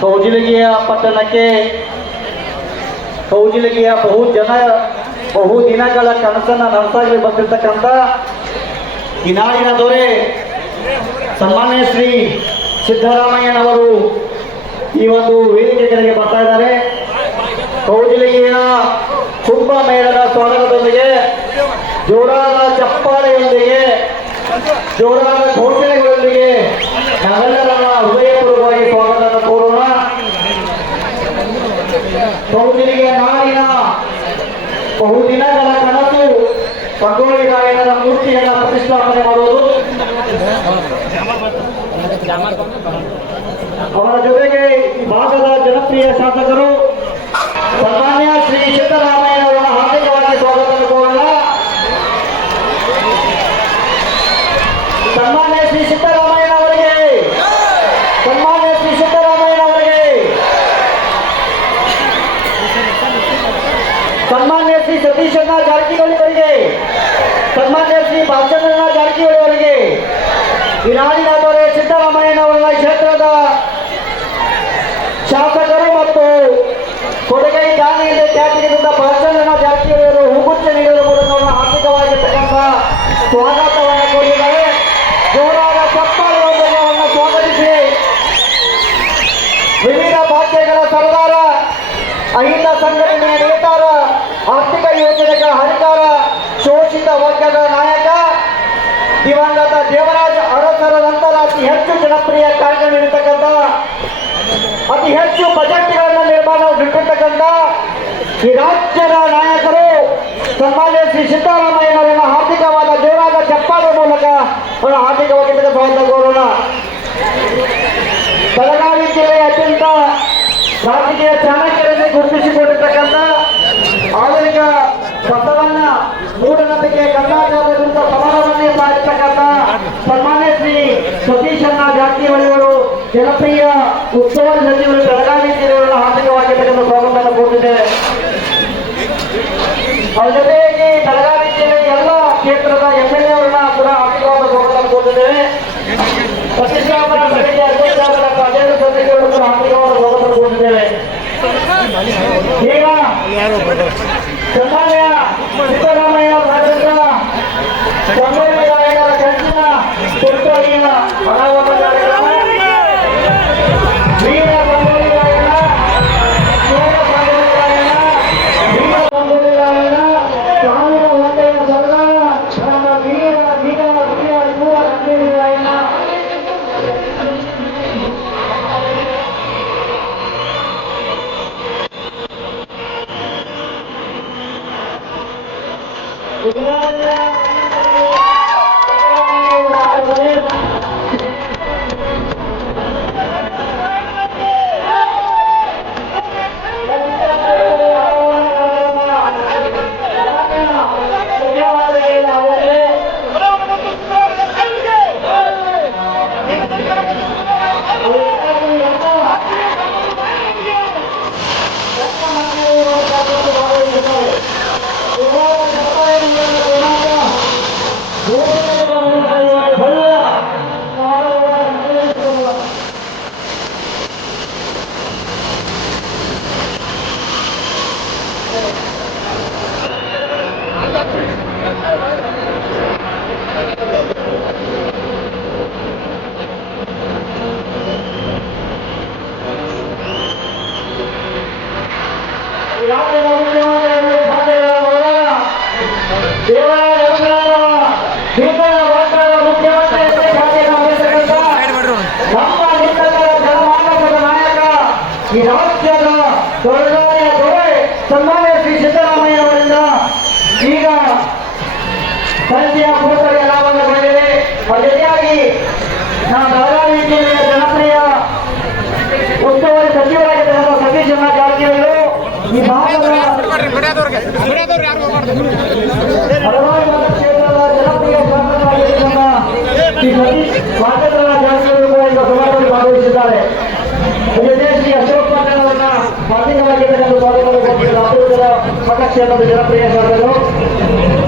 ಕೌಜಿಲಗಿಯ ಪಟ್ಟಣಕ್ಕೆ ಕೌಜಿಲಗಿಯ ಬಹು ಜನ, ಬಹು ದಿನಗಳ ಕನಸನ್ನ ನನಸಾಗಿ ಬಂದಿರತಕ್ಕಂಥ ಈ ದೊರೆ ಸನ್ಮಾನ್ಯ ಶ್ರೀ ಸಿದ್ದರಾಮಯ್ಯನವರು ಈ ಒಂದು ವೇದಿಕೆಗಳಿಗೆ ಬರ್ತಾ ಇದ್ದಾರೆ. ಕೌಜಿಲಗಿಯ ಕುಂಭಮೇಳದ ಸ್ವಾಗತದೊಂದಿಗೆ, ಜೋರಾದ ಚಪ್ಪಾಳೆಯೊಂದಿಗೆ, ಜೋರಾದ ಘೋಷಣೆಗಳೊಂದಿಗೆ ನಾವೆಲ್ಲರನ್ನ ಹೃದಯಪೂರ್ವವಾಗಿ ಸ್ವಾಗತವನ್ನು ಕೋರೋಣ. ಬಹುದಿನಿಗೆ ನಾಡಿನ, ಬಹುದಿನಗಳ ಕನಸು ಪಂಗೋಳಿ ರಾಯಣರ ಮೂರ್ತಿಯನ್ನ ಪ್ರತಿಷ್ಠಾಪನೆ ಮಾಡುವುದು. ಅವರ ಜೊತೆಗೆ ಈ ಭಾಗದ ಜನಪ್ರಿಯ ಶಾಸಕರು ಸಾಮಾನ್ಯ ಶ್ರೀ ಸಿದ್ದರಾಮಯ್ಯನವರ ಹಾರ್ದಿಕವಾಗಿ ಸ್ವಾಗತ ಕೋರೋಣ ಸನ್ಮಾನ್ಯ ಶ್ರೀ ಸಿದ್ದರಾಮಯ್ಯನವರಿಗೆ ಸನ್ಮಾನ್ಯ ಶ್ರೀ ಸಿದ್ದರಾಮಯ್ಯನವರಿಗೆ ಸನ್ಮಾನ್ಯ ಶ್ರೀ ಸತೀಶಣ್ಣ ಜಾರಕಿಹೊಳಿ ಅವರಿಗೆ ಸನ್ಮಾನ್ಯ ಶ್ರೀ ಭಾಷಣ್ಣ ಜಾರಕಿಹೊಳಿ ಅವರಿಗೆ ಈ ನಾಡಿನ ದೊರೆ ಸಿದ್ದರಾಮಯ್ಯನವರ ಕ್ಷೇತ್ರದ ಶಾಸಕರು ಮತ್ತು ಕೊಡುಗೈ ದಾನಿಯಲ್ಲಿ ಖ್ಯಾತಿಗಿದ್ದ ಭಾಷಣ್ಣ ಜಾರಕಿಹೊಳಿ ಅವರು ಹೂಗುಚ್ಚ ನೀಡಲು ಅವರನ್ನು ಆರ್ಥಿಕವಾಗಿರ್ತಕ್ಕಂಥ ಸ್ವಾಗತವನ್ನು ಕೋರಿದ್ದಾರೆ. ಜೋರಾದ ಅವರನ್ನು ಸ್ವಾಗತಿಸಿ. ವಿವಿಧ ಭಾಗ್ಯಗಳ ಸರ್ದಾರ ಅಹಿಂದ ಸಂಘಟನೆಯ ನೇತಾರ, ಆರ್ಥಿಕ ಯೋಜನೆಗಳ ಹರಿಕಾರ ಶೋಷಿತ ವರ್ಗದ ನಾಯಕ ದಿವಂಗತ ದೇವರಾಜ ಅರಸರ ನಂತರ ಅತಿ ಹೆಚ್ಚು ಜನಪ್ರಿಯ ಕಾರ್ಯಕ್ರಮ ನೀಡಿರ್ತಕ್ಕಂಥ ಅತಿ ಹೆಚ್ಚು ಬಜೆಟ್ಗಳನ್ನು ನಿರ್ಮಾಣ ಬಿಟ್ಟಿರ್ತಕ್ಕಂಥ ಈ ರಾಜ್ಯದ ನಾಯಕರು ಸನ್ಮಾನ್ಯ ಶ್ರೀ ಸಿದ್ದರಾಮಯ್ಯನವರನ್ನ ಆರ್ಥಿಕವಾದ ಜೋರಾದ ಚಪ್ಪಾದ ಮೂಲಕ ಅವರ ಆರ್ಥಿಕವಾಗಿ ಸ್ವಾಗತ ಕೋರೋಣ. ಬೆಳಗಾವಿ ಜಿಲ್ಲೆಯ ಅತ್ಯಂತ ರಾಜಕೀಯ ಚಾಣಕ್ಯರಲ್ಲಿ ಗುರುತಿಸಿಕೊಂಡಿರ್ತಕ್ಕಂಥ ಆಧುನಿಕ ಮೂಢನಂಬಿಕೆ ಕರ್ನಾಟಕದ ವಿರುದ್ಧ ಸಮರವನ್ನೇ ಸಾಧಿಸತಕ್ಕಂಥ ಸನ್ಮಾನ್ಯ ಶ್ರೀ ಸತೀಶಣ್ಣ ಜಾತಿ ಅವರು ಜನಪ್ರಿಯ ಉತ್ಸವ ಸಚಿವರು ಬೆಳಗಾವಿ ಜಿಲ್ಲೆಯವರನ್ನು ಆರ್ಥಿಕವಾಗಿ ಸ್ವಾಗತವನ್ನು ಕೋರಿದ್ದೇವೆ ಅವ್ರ ಜೊತೆಗೆ ಬೆಳಗಾವಿ ಜಿಲ್ಲೆಯ ಎಲ್ಲ ಕ್ಷೇತ್ರದ ಎಂ ಎಲ್ ಎ ಕೂಡ ಹಾರ್ದಿಕವಾದ ಸ್ವಾಗತವನ್ನು ಕೋರುತ್ತೇವೆ ಪ್ರತಿಷ್ಠಾಪನಾ ಅವರ ಅಧ್ಯಕ್ಷರಾದ ಅಜೇಂದ್ರ ಸದಸ್ಯರು ಕೂಡ ಆರ್ಥಿಕವಾದ ಸ್ವಾಗತ ಕೋರಿದ್ದೇವೆ ಈಗ ಸನ್ಮಾನ್ಯ ಸಿದ್ದರಾಮಯ್ಯ ರಾಜ್ಯದ ಸಂಗೊಳ್ಳಿರಾಯಣ್ಣರ ಕಂಚಿನ ತುರ್ತುವಳಿಯ ಅನಾವರಣ ಕಾರ್ಯಕ್ರಮ ವೀರ ಸಂಗೊಳ್ಳಿರಾಯಣ್ಣ ಸೋಮ ಸಂಗೊಳ್ಳಿರಾಯಣ್ಣ ವೀರ ಸಂಗೊಳ್ಳಿರಾಯಣ್ಣ ಸಾವಿರ ಒಂದೆಯ ಸರ್ದಾರ ನಮ್ಮ ವೀರ ವೀರ ಈ ರಾಜ್ಯದ ದೊರೆಯ ದೊರೆ ಸನ್ಮಾನ್ಯ ಶ್ರೀ ಸಿದ್ದರಾಮಯ್ಯ ಅವರಿಂದ ಈಗ ಸಂಜೆಯ ಪೂರ್ವದಲ್ಲಿ ಅನಾವರಣಗೊಂಡಿದೆ ಅದ್ರ ಜೊತೆಯಾಗಿ ನಮ್ಮ ಬೆಳಗಾವಿ ಜನಪ್ರಿಯ ಉಸ್ತುವಾರಿ ಸಚಿವರಾಗಿರ್ತಕ್ಕಂಥ ಜನ ಜಾರಕಿಹೊಳಿ ಈ ಭಾಗದ ಭಾಗವಹಿಸಿದ್ದಾರೆ ಶ್ರೀ ಅಶೋಕ್ ಜನಪ್ರಿಯ ಶಾಸಕರು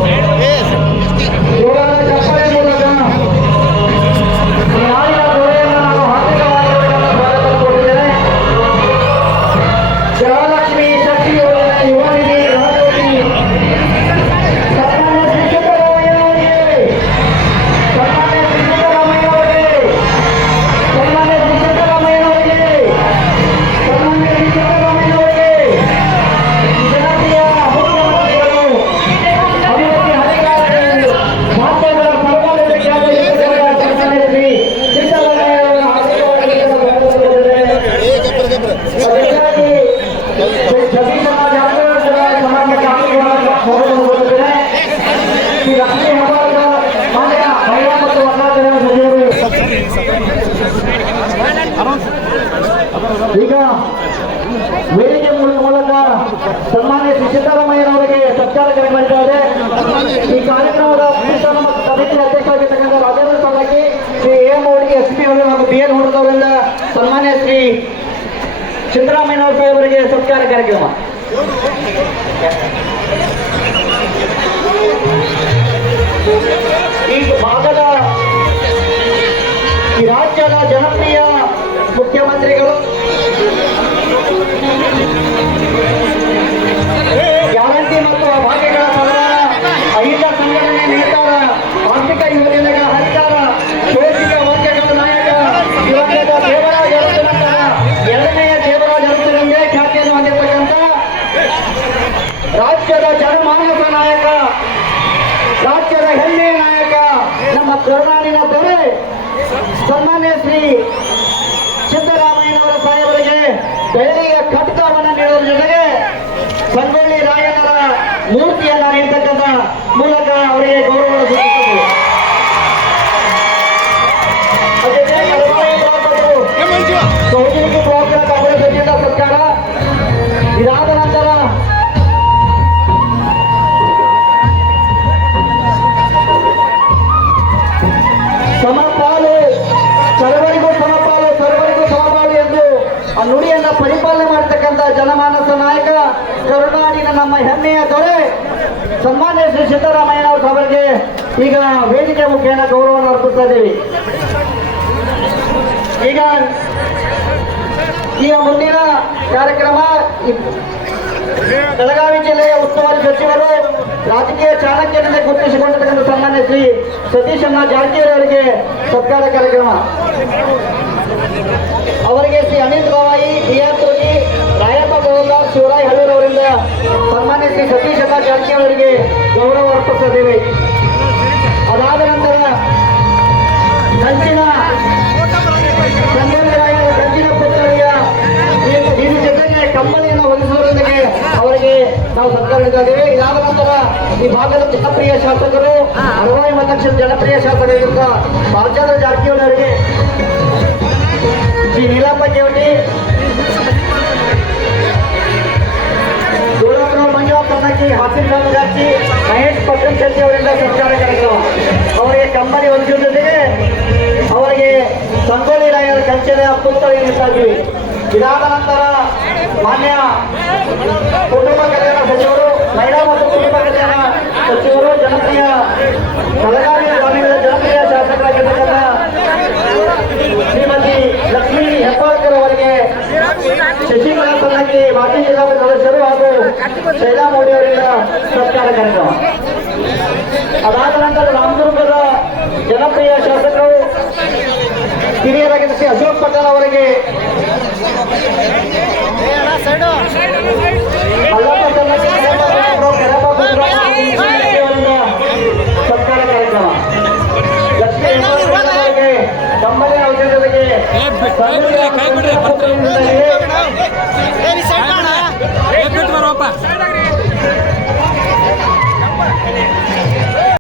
ಈಗ ವೇದಿಕೆ ಮೂಲಕ ಸನ್ಮಾನ್ಯ ಸಿದ್ದರಾಮಯ್ಯನವರಿಗೆ ಸತ್ಕಾರ ಕರೆಗಳಿದ್ದಾರೆ ಈ ಕಾರ್ಯಕ್ರಮದ ಸಮಿತಿ ಅಧ್ಯಕ್ಷರಾಗಿರ್ತಕ್ಕಂಥ Rajendra Salakki Shri M Modi S P ಅವರು ಹಾಗೂ ಬಿ ಎನ್ ಹುಡುಗರಿಂದ ಸಿದ್ದರಾಮಯ್ಯನವರ ಅವರಿಗೆ ಸತ್ಕಾರ ಕಾರ್ಯಕ್ರಮ. Thank ಭಾಗದ ಸನ್ಮಾನ್ಯ ಶ್ರೀ ಸಿದ್ದರಾಮಯ್ಯನವರ ಸಾಹೇಬರಿಗೆ ಬೆಳ್ಳಿಯ ಕಟಕವನ್ನು ನೀಡುವ ಜೊತೆಗೆ ಸಂಗೊಳ್ಳಿ ರಾಯಣ್ಣರ ಮೂರ್ತಿಯನ್ನ ನೀಡತಕ್ಕಂಥ ಮೂಲಕ ಅವರಿಗೆ ಗೌರವ ನಮ್ಮ ಹೆಮ್ಮೆಯ ದೊರೆ. ಸನ್ಮಾನ್ಯ ಶ್ರೀ ಸಿದ್ದರಾಮಯ್ಯನವರ ಅವರಿಗೆ ಈಗ ವೇದಿಕೆ ಮುಖೇನ ಗೌರವವನ್ನು ಅರ್ಪಿಸ್ತಾ ಇದ್ದೀವಿ. ಈಗ ಈಗ ಮುಂದಿನ ಕಾರ್ಯಕ್ರಮ ಬೆಳಗಾವಿ ಜಿಲ್ಲೆಯ ಉಸ್ತುವಾರಿ ಸಚಿವರು ರಾಜಕೀಯ ಚಾಣಕ್ಯದಿಂದ ಗುರುತಿಸಿಕೊಂಡಿರ್ತಕ್ಕಂಥ ಸನ್ಮಾನ್ಯ ಶ್ರೀ ಸತೀಶ್ ಅಣ್ಣ ಜಾರಕಿಹೊಳಿ ಅವರಿಗೆ ಸತ್ಕಾರ ಕಾರ್ಯಕ್ರಮ. ಅವರಿಗೆ ಶ್ರೀ ಅನಿಲ್ ಗವಾಯಿ ಬಿ ಆರ್ ತೋಗಿ ರಾಯಪ್ಪ ಗೌದಾರ್ ಶಿವರಾಯ್ ಹಳ್ಳೂರ್ ಅವರಿಂದ ಸನ್ಮಾನ್ಯ ಶ್ರೀ ಸತೀಶ್ ಅಣ್ಣ ಜಾರಕಿಹೊಳಿ ಅವರಿಗೆ ಗೌರವ ಅರ್ಪಿಸಿದ್ದೇವೆ ಅದಾದ ನಂತರ ಕಂಚಿನ ಕಂಚಿನ ಪುತ್ಥಳಿಯ ಇದು ಜೊತೆಗೆ ಕಂಬಳಿಯನ್ನು ಹೊಲಿಸುವುದರೊಂದಿಗೆ ಅವರಿಗೆ ನಾವು ಸತ್ಕಾರ ನೀಡಿದ್ದೇವೆ ಇದ್ದೇವೆ ಇದಾದ ನಂತರ ಈ ಭಾಗದ ಜನಪ್ರಿಯ ಶಾಸಕರು ಹಲವಾರು ಮತಕ್ಷೇತ್ರ ಜನಪ್ರಿಯ ಶಾಸಕರಿಂದ ಬಾಲಚಂದ್ರ ಜಾರಕಿಹೊಳಿ ಶ್ರೀ ನೀಲಪ್ಪ ಕೇವಟಿ ಮಂಜುನಾಥ್ ಕನ್ನಕಿ ಖಾನ್ ಜಾಸ್ತಿ. ಮಹೇಶ್ ಪಕ್ಕನ್ ಶೆಟ್ಟಿ ಅವರಿಂದ ಸತ್ಕಾರ ಕಾರ್ಯಕ್ರಮ ಅವರಿಗೆ ಕಂಬನಿ ಹೊಂದಿದ ಜೊತೆಗೆ ಅವರಿಗೆ ಸಂಗೊಳ್ಳಿ ರಾಯರ ಕಂಚಿನ ಪುಸ್ತಕ ನೀಡ್ತಾ ಇದ್ವಿ ಇದಾದ ನಂತರ ಮಾನ್ಯ ಕುಟುಂಬ ಕಲ್ಯಾಣ ಸಚಿವರು, ಮಹಿಳಾ ಮತ್ತು ಕುಟುಂಬ ಕಲ್ಯಾಣ ಸಚಿವರು, ಜನಪ್ರಿಯ ಬೆಳಗಾವಿ ಶಶಿಕಲಾ ಸನ್ನಕ್ಕೆ ಮಾಜಿ ಜಿಲ್ಲಾ ಸದಸ್ಯರು ಹಾಗೂ ಶೈಲಾ ಮೋದಿ ಅವರಿಂದ ಸತ್ಕಾರ ಕಾರ್ಯಕ್ರಮ. ಅದಾದ ನಂತರ ರಾಮದುರ್ಗದ ಜನಪ್ರಿಯ ಶಾಸಕರು ಹಿರಿಯರಾಗಿದ್ದ ಶ್ರೀ ಅಶೋಕ್ ಪಟೇಲ್ ಅವರಿಗೆ